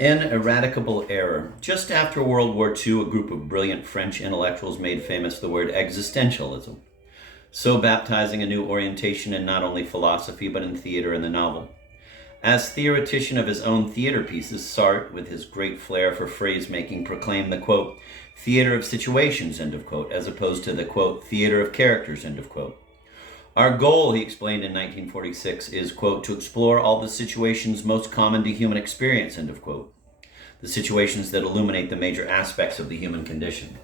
Ineradicable error. Just after World War II, a group of brilliant French intellectuals made famous the word existentialism, so baptizing a new orientation in not only philosophy but in theater and the novel. As theoretician of his own theater pieces, Sartre, with his great flair for phrase-making, proclaimed the, quote, theater of situations, end of quote, as opposed to the, quote, theater of characters, end of quote. Our goal, he explained in 1946, is, quote, to explore all the situations most common to human experience, end of quote. The situations that illuminate the major aspects of the human condition.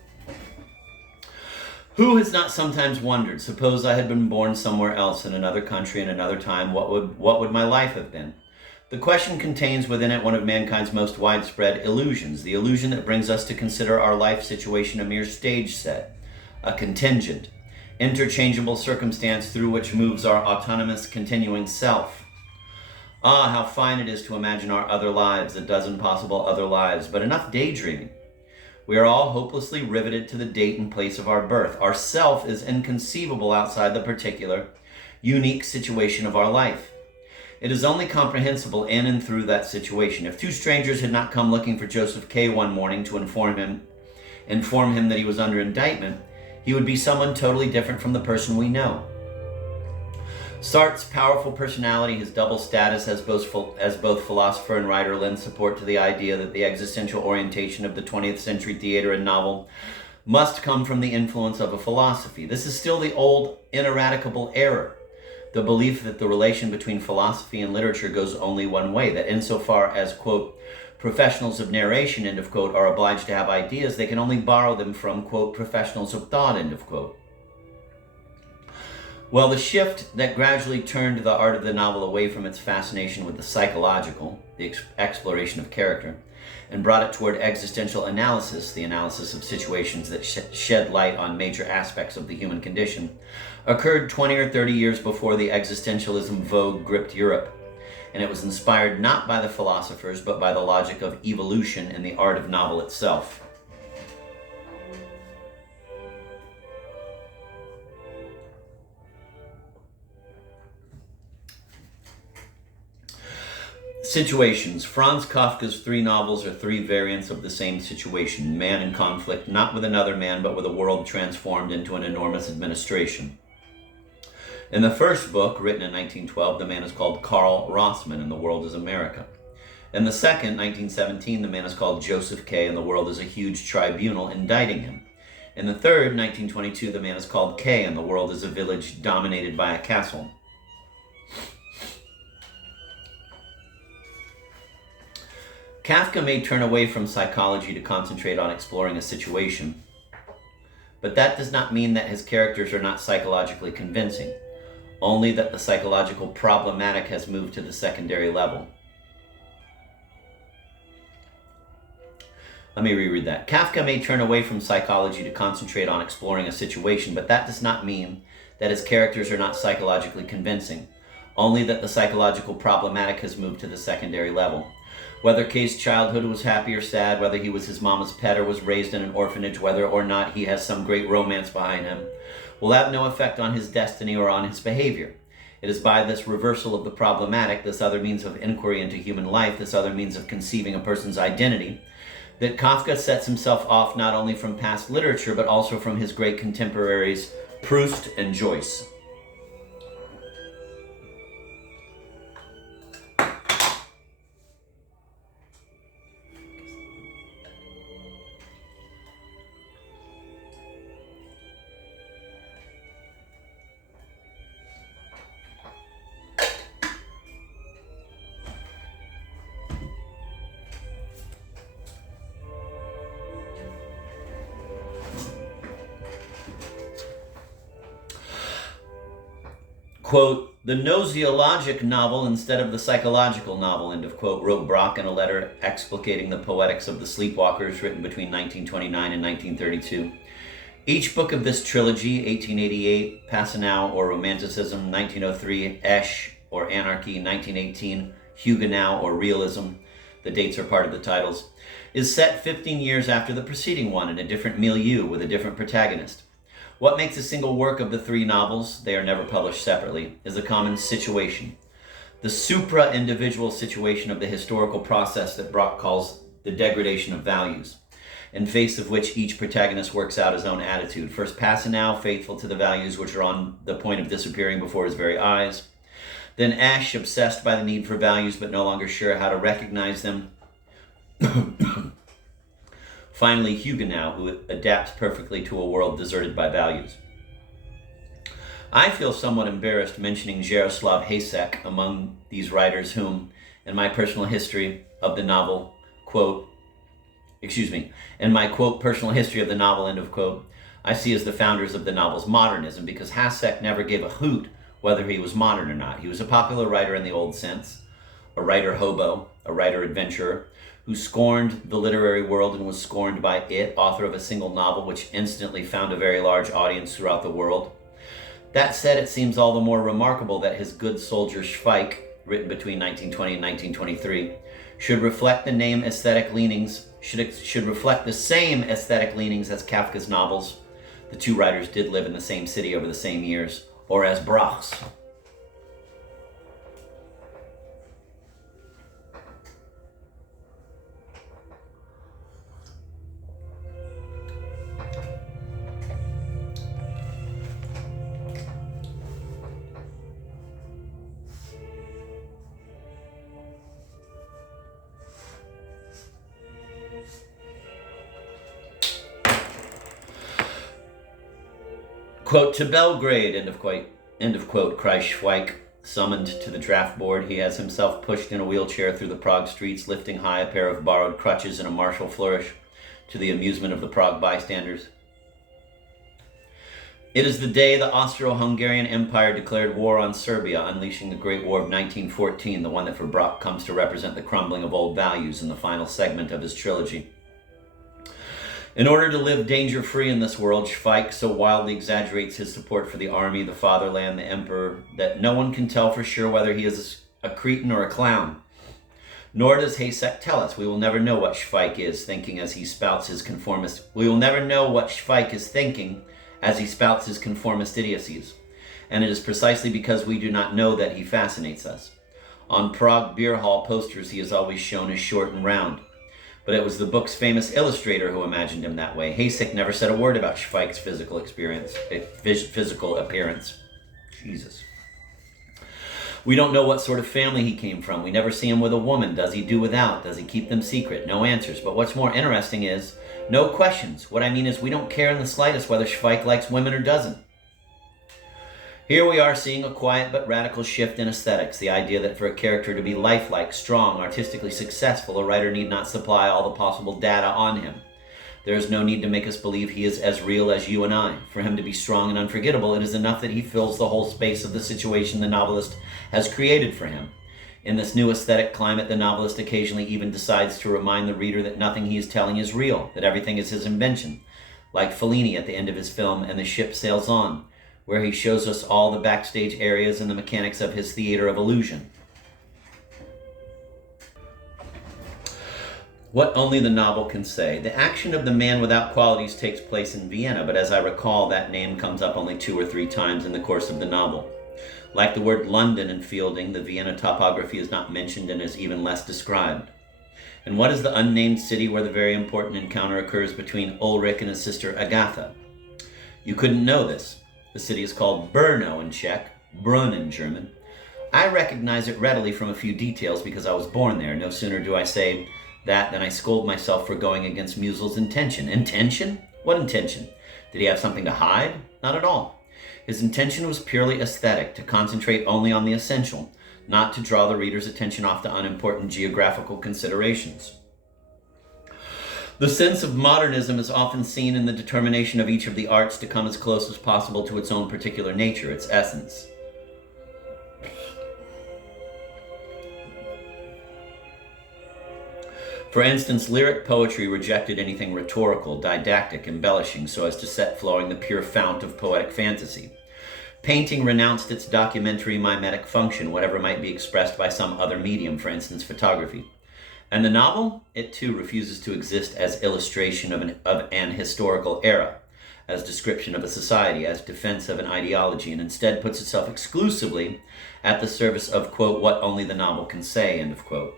Who has not sometimes wondered, suppose I had been born somewhere else in another country in another time, what would my life have been? The question contains within it one of mankind's most widespread illusions, the illusion that brings us to consider our life situation a mere stage set, a contingent, interchangeable circumstance through which moves our autonomous continuing self. Ah, how fine it is to imagine our other lives, a dozen possible other lives, but enough daydreaming. We are all hopelessly riveted to the date and place of our birth. Our self is inconceivable outside the particular, unique situation of our life. It is only comprehensible in and through that situation. If two strangers had not come looking for Joseph K. one morning to inform him that he was under indictment, he would be someone totally different from the person we know. Sartre's powerful personality, his double status as both philosopher and writer, lend support to the idea that the existential orientation of the 20th century theater and novel must come from the influence of a philosophy. This is still the old ineradicable error, the belief that the relation between philosophy and literature goes only one way, that insofar as, quote, professionals of narration, end of quote, are obliged to have ideas, they can only borrow them from, quote, professionals of thought, end of quote. Well, the shift that gradually turned the art of the novel away from its fascination with the psychological, the exploration of character, and brought it toward existential analysis, the analysis of situations that shed light on major aspects of the human condition, occurred 20 or 30 years before the existentialism vogue gripped Europe. And it was inspired not by the philosophers, but by the logic of evolution in the art of novel itself. Situations. Franz Kafka's three novels are three variants of the same situation, man in conflict, not with another man, but with a world transformed into an enormous administration. In the first book, written in 1912, the man is called Karl Rossmann and the world is America. In the second, 1917, the man is called Joseph K. and the world is a huge tribunal indicting him. In the third, 1922, the man is called K. and the world is a village dominated by a castle. Kafka may turn away from psychology to concentrate on exploring a situation, but that does not mean that his characters are not psychologically convincing, only that the psychological problematic has moved to the secondary level. Let me reread that. Kafka may turn away from psychology to concentrate on exploring a situation, but that does not mean that his characters are not psychologically convincing, only that the psychological problematic has moved to the secondary level. Whether Kay's childhood was happy or sad, whether he was his mama's pet or was raised in an orphanage, whether or not he has some great romance behind him, will have no effect on his destiny or on his behavior. It is by this reversal of the problematic, this other means of inquiry into human life, this other means of conceiving a person's identity, that Kafka sets himself off not only from past literature, but also from his great contemporaries, Proust and Joyce. Quote, the gnosiologic novel instead of the psychological novel, end of quote, wrote Brock in a letter explicating the poetics of the Sleepwalkers written between 1929 and 1932. Each book of this trilogy, 1888, Passenau or Romanticism, 1903, Esch or Anarchy, 1918, Huguenot or Realism, the dates are part of the titles, is set 15 years after the preceding one in a different milieu with a different protagonist. What makes a single work of the three novels, they are never published separately, is a common situation. the supra-individual situation of the historical process that Brock calls the degradation of values, in face of which each protagonist works out his own attitude. First Passanao, faithful to the values which are on the point of disappearing before his very eyes. Then Ash, obsessed by the need for values but no longer sure how to recognize them. Finally, Huguenot, who adapts perfectly to a world deserted by values. I feel somewhat embarrassed mentioning Jaroslav Hasek among these writers whom, in my personal history of the novel, in my quote, personal history of the novel, end of quote, I see as the founders of the novel's modernism, because Hasek never gave a hoot whether he was modern or not. He was a popular writer in the old sense, a writer hobo, a writer adventurer, who scorned the literary world and was scorned by it, author of a single novel which instantly found a very large audience throughout the world. That said, it seems all the more remarkable that his Good Soldier Schweik, written between 1920 and 1923, should reflect the same aesthetic leanings as Kafka's novels. The two writers did live in the same city over the same years, or as Brach's. Quote, to Belgrade, end of quote, cries Schweik. Summoned to the draft board, he has himself pushed in a wheelchair through the Prague streets, lifting high a pair of borrowed crutches in a martial flourish, to the amusement of the Prague bystanders. It is the day the Austro-Hungarian Empire declared war on Serbia, unleashing the Great War of 1914, the one that for Brock comes to represent the crumbling of old values in the final segment of his trilogy. In order to live danger-free in this world, Schweik so wildly exaggerates his support for the army, the fatherland, the emperor, that no one can tell for sure whether he is a cretin or a clown. Nor does Hasek tell us. We will never know what Schweik is thinking as he spouts his conformist. We will never know what Schweik is thinking as he spouts his conformist idiocies. And it is precisely because we do not know that he fascinates us. On Prague beer hall posters, he is always shown as short and round. But it was the book's famous illustrator who imagined him that way. Hasek never said a word about Schweik's physical appearance. Jesus. We don't know what sort of family he came from. We never see him with a woman. Does he do without? Does he keep them secret? No answers. But what's more interesting is, no questions. What I mean is, we don't care in the slightest whether Schweik likes women or doesn't. Here we are seeing a quiet but radical shift in aesthetics, the idea that for a character to be lifelike, strong, artistically successful, a writer need not supply all the possible data on him. There is no need to make us believe he is as real as you and I. For him to be strong and unforgettable, it is enough that he fills the whole space of the situation the novelist has created for him. In this new aesthetic climate, the novelist occasionally even decides to remind the reader that nothing he is telling is real, that everything is his invention, like Fellini at the end of his film And the Ship Sails On, where he shows us all the backstage areas and the mechanics of his theater of illusion. What only the novel can say. The action of The Man Without Qualities takes place in Vienna, but as I recall, that name comes up only 2 or 3 times in the course of the novel. Like the word London in Fielding, the Vienna topography is not mentioned and is even less described. And what is the unnamed city where the very important encounter occurs between Ulrich and his sister Agatha? You couldn't know this. The city is called Brno in Czech, Brunn in German. I recognize it readily from a few details because I was born there. No sooner do I say that than I scold myself for going against Musil's intention. Intention? What intention? Did he have something to hide? Not at all. His intention was purely aesthetic, to concentrate only on the essential, not to draw the reader's attention off to unimportant geographical considerations. The sense of modernism is often seen in the determination of each of the arts to come as close as possible to its own particular nature, its essence. For instance, lyric poetry rejected anything rhetorical, didactic, embellishing, so as to set flowing the pure fount of poetic fantasy. Painting renounced its documentary mimetic function, whatever might be expressed by some other medium, for instance, photography. And the novel, it too refuses to exist as illustration of an historical era, as description of a society, as defense of an ideology, and instead puts itself exclusively at the service of, quote, what only the novel can say, end of quote.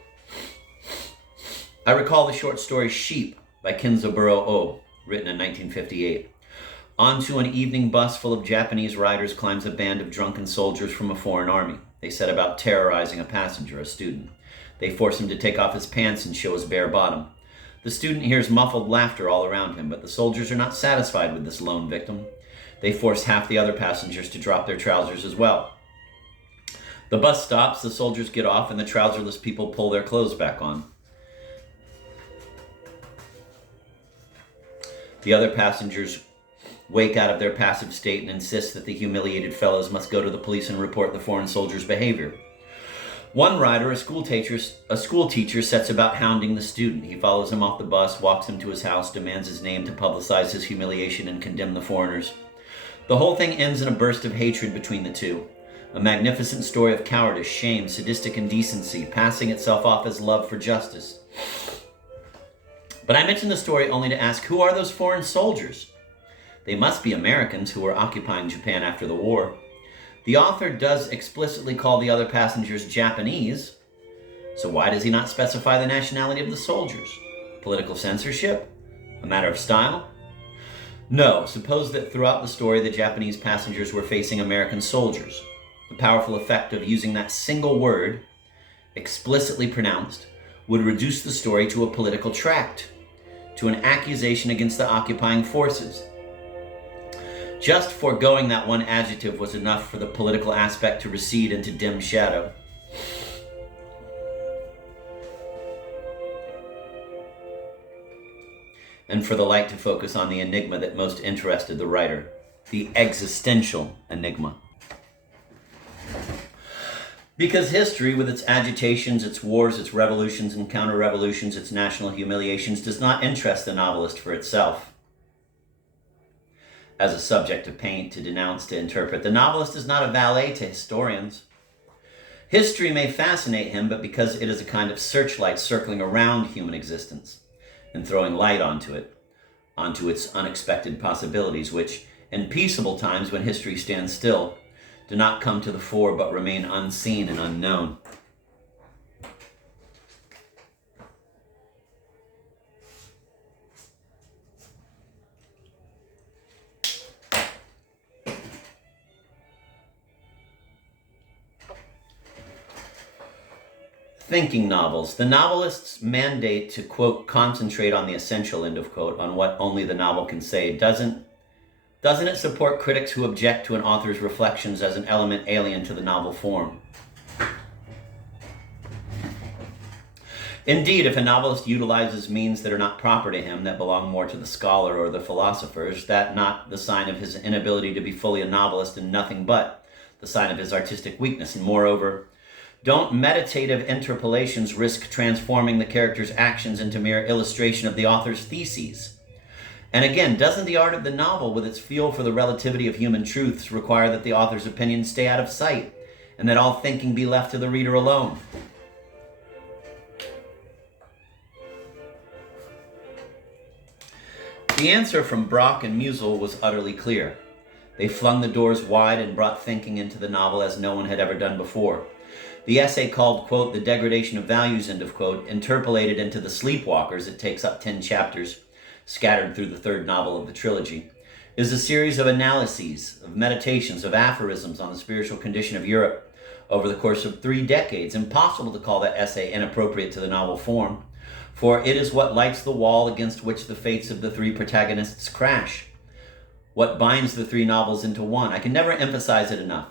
I recall the short story Sheep by Kenzaburo O, written in 1958. Onto an evening bus full of Japanese riders climbs a band of drunken soldiers from a foreign army. They set about terrorizing a passenger, a student. They force him to take off his pants and show his bare bottom. The student hears muffled laughter all around him, but the soldiers are not satisfied with this lone victim. They force half the other passengers to drop their trousers as well. The bus stops, the soldiers get off, and the trouserless people pull their clothes back on. The other passengers wake out of their passive state and insist that the humiliated fellows must go to the police and report the foreign soldiers' behavior. One rider, a school teacher, sets about hounding the student. He follows him off the bus, walks him to his house, demands his name to publicize his humiliation and condemn the foreigners. The whole thing ends in a burst of hatred between the two. A magnificent story of cowardice, shame, sadistic indecency, passing itself off as love for justice. But I mention the story only to ask, who are those foreign soldiers? They must be Americans who were occupying Japan after the war. The author does explicitly call the other passengers Japanese, so why does he not specify the nationality of the soldiers? Political censorship? A matter of style? No, suppose that throughout the story the Japanese passengers were facing American soldiers. The powerful effect of using that single word, explicitly pronounced, would reduce the story to a political tract, to an accusation against the occupying forces. Just foregoing that one adjective was enough for the political aspect to recede into dim shadow. And for the light to focus on the enigma that most interested the writer, the existential enigma. Because history, with its agitations, its wars, its revolutions and counter-revolutions, its national humiliations, does not interest the novelist for itself. As a subject to paint, to denounce, to interpret, the novelist is not a valet to historians. History may fascinate him, but because it is a kind of searchlight circling around human existence and throwing light onto it, onto its unexpected possibilities, which, in peaceable times when history stands still, do not come to the fore but remain unseen and unknown. Thinking novels. The novelist's mandate to, quote, concentrate on the essential, end of quote, on what only the novel can say, doesn't it support critics who object to an author's reflections as an element alien to the novel form? Indeed, if a novelist utilizes means that are not proper to him, that belong more to the scholar or the philosopher, is that not the sign of his inability to be fully a novelist and nothing but the sign of his artistic weakness? And moreover, don't meditative interpolations risk transforming the character's actions into mere illustration of the author's theses? And again, doesn't the art of the novel, with its feel for the relativity of human truths, require that the author's opinions stay out of sight, and that all thinking be left to the reader alone? The answer from Brock and Musil was utterly clear. They flung the doors wide and brought thinking into the novel as no one had ever done before. The essay called, quote, The Degradation of Values, end of quote, interpolated into The Sleepwalkers, it takes up 10 chapters, scattered through the third novel of the trilogy, is a series of analyses, of meditations, of aphorisms on the spiritual condition of Europe over the course of 3 decades. Impossible to call that essay inappropriate to the novel form, for it is what lights the wall against which the fates of the 3 protagonists crash, what binds the 3 novels into one. I can never emphasize it enough.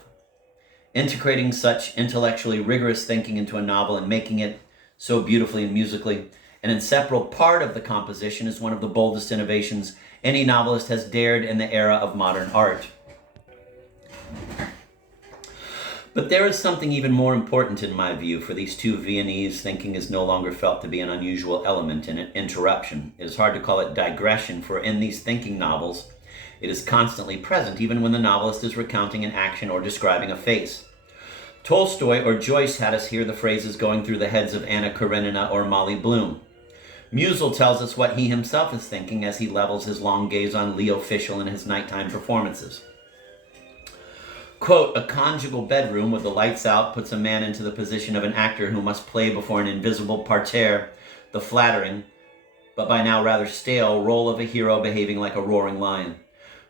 Integrating such intellectually rigorous thinking into a novel and making it so beautifully and musically an inseparable part of the composition is one of the boldest innovations any novelist has dared in the era of modern art. But there is something even more important in my view. For these 2 Viennese, thinking is no longer felt to be an unusual element and an interruption. It is hard to call it digression, for in these thinking novels, it is constantly present, even when the novelist is recounting an action or describing a face. Tolstoy or Joyce had us hear the phrases going through the heads of Anna Karenina or Molly Bloom. Musil tells us what he himself is thinking as he levels his long gaze on Leo Fischel in his nighttime performances. Quote, a conjugal bedroom with the lights out puts a man into the position of an actor who must play before an invisible parterre the flattering, but by now rather stale, role of a hero behaving like a roaring lion.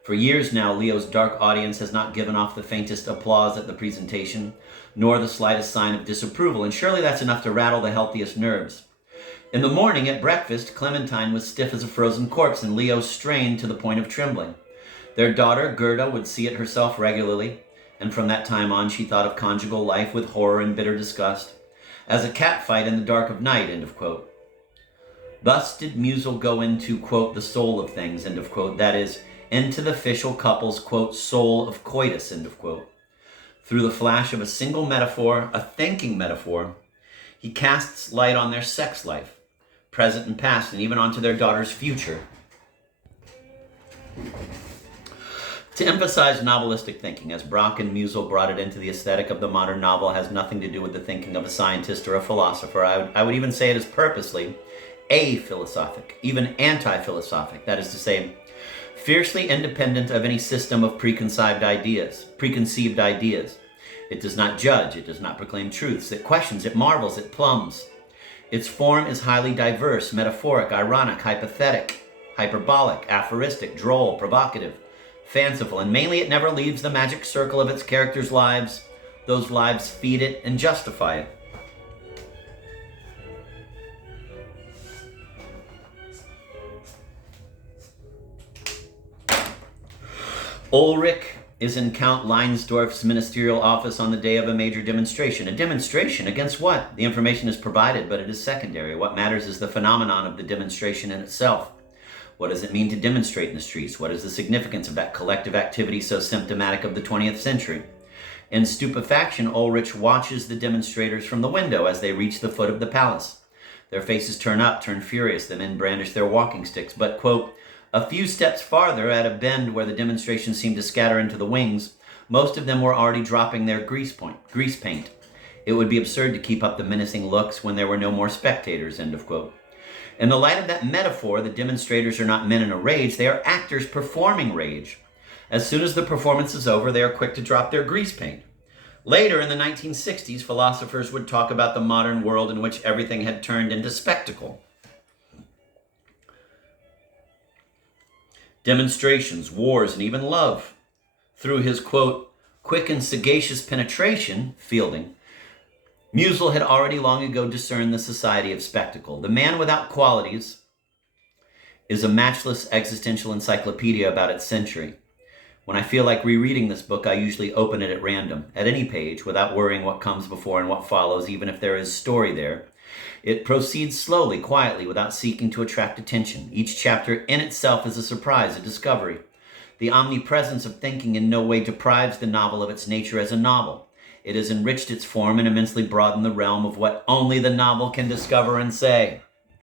For years now, Leo's dark audience has not given off the faintest applause at the presentation, nor the slightest sign of disapproval, and surely that's enough to rattle the healthiest nerves. In the morning at breakfast, Clementine was stiff as a frozen corpse, and Leo strained to the point of trembling. Their daughter, Gerda, would see it herself regularly, and from that time on she thought of conjugal life with horror and bitter disgust, as a catfight in the dark of night, end of quote. Thus did Musil go into, quote, the soul of things, end of quote, that is, into the Fischel couple's, quote, soul of coitus, end of quote. Through the flash of a single metaphor, a thinking metaphor, he casts light on their sex life, present and past, and even onto their daughter's future. To emphasize novelistic thinking, as Brock and Musil brought it into the aesthetic of the modern novel, has nothing to do with the thinking of a scientist or a philosopher. I would even say it is purposely a-philosophic, even anti-philosophic, that is to say, fiercely independent of any system of preconceived ideas. It does not judge, it does not proclaim truths, it questions, it marvels, it plumbs. Its form is highly diverse, metaphoric, ironic, hypothetic, hyperbolic, aphoristic, droll, provocative, fanciful, and mainly it never leaves the magic circle of its characters' lives. Those lives feed it and justify it. Ulrich is in Count Leinsdorf's ministerial office on the day of a major demonstration. A demonstration against what? The information is provided, but it is secondary. What matters is the phenomenon of the demonstration in itself. What does it mean to demonstrate in the streets? What is the significance of that collective activity so symptomatic of the 20th century? In stupefaction, Ulrich watches the demonstrators from the window as they reach the foot of the palace. Their faces turn up, turn furious. The men brandish their walking sticks, but, quote, a few steps farther, at a bend where the demonstration seemed to scatter into the wings, most of them were already dropping their grease paint. It would be absurd to keep up the menacing looks when there were no more spectators, end of quote. In the light of that metaphor, the demonstrators are not men in a rage, they are actors performing rage. As soon as the performance is over, they are quick to drop their grease paint. Later, in the 1960s, philosophers would talk about the modern world in which everything had turned into spectacle. Demonstrations, wars, and even love. Through his, quote, quick and sagacious penetration, Fielding, Musil had already long ago discerned the society of spectacle. The man without qualities is a matchless existential encyclopedia about its century. When I feel like rereading this book, I usually open it at random, at any page, without worrying what comes before and what follows, even if there is story there. It proceeds slowly, quietly, without seeking to attract attention. Each chapter in itself is a surprise, a discovery. The omnipresence of thinking in no way deprives the novel of its nature as a novel. It has enriched its form and immensely broadened the realm of what only the novel can discover and say.